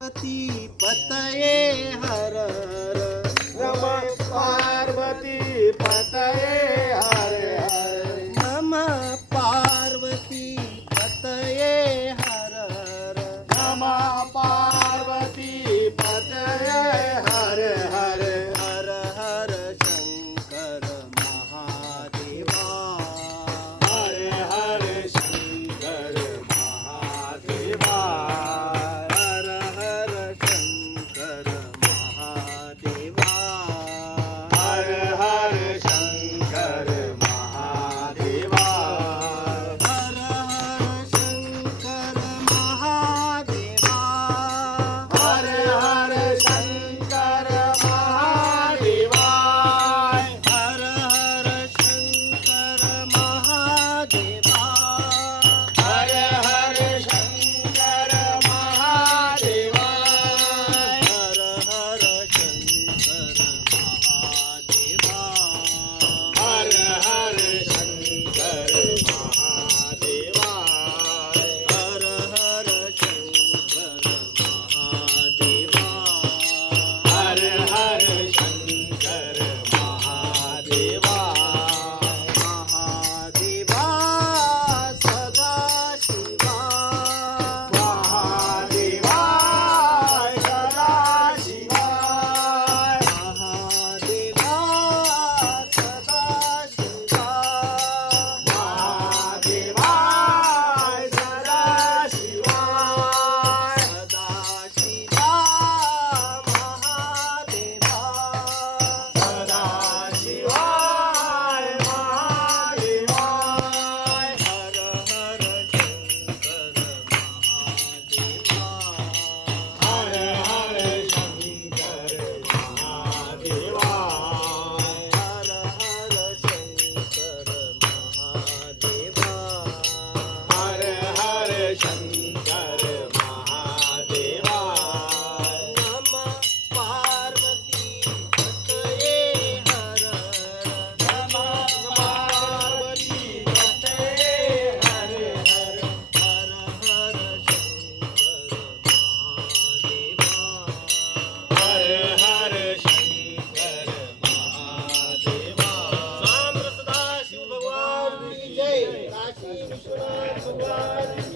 पार्वती पतये हर हर। नम पार्वती पतये हर Shivaya, Shivaya,